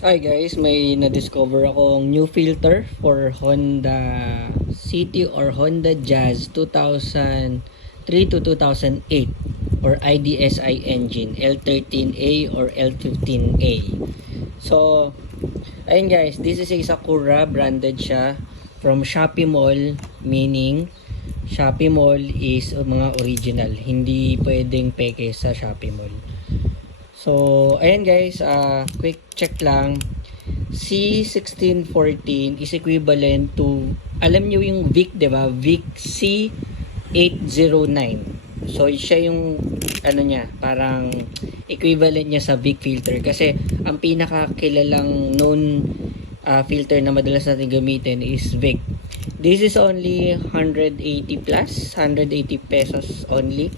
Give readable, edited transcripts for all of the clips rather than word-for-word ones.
Hi guys, may na-discover akong new filter for Honda City or Honda Jazz 2003 to 2008 or IDSI engine L13A or L15A. So, ayun guys, this is a Sakura, branded siya from Shopee Mall, meaning Shopee Mall is mga original, hindi pwedeng peke sa Shopee Mall. So, ayan guys, quick check lang. C1614 is equivalent to, alam nyo yung VIC, diba? VIC C809. So, siya yung, ano niya, parang equivalent niya sa VIC filter. Kasi, ang pinakakilalang known filter na madalas natin gamitin is VIC. This is only 180 plus, 180 pesos only.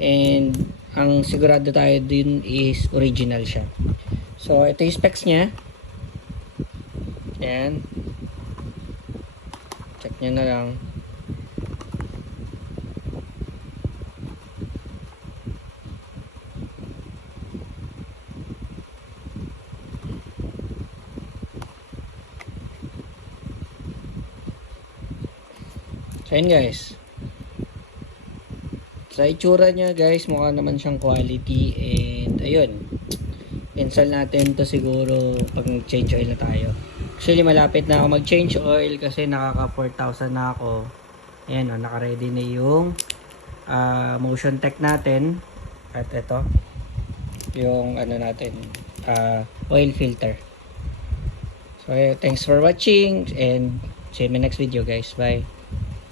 And ang sigurado tayo din is original siya. So ito yung specs niya. Ayan, check nyo na lang. So ayan guys, sa itsura niya guys, mukha naman siyang quality. And ayun, install natin to siguro pag change oil na tayo. Actually malapit na ako mag change oil kasi nakaka 4,000 na ako. Ayan o, naka-ready na yung motion tech natin. At ito yung ano natin, oil filter. So thanks for watching and see you in my next video guys. Bye.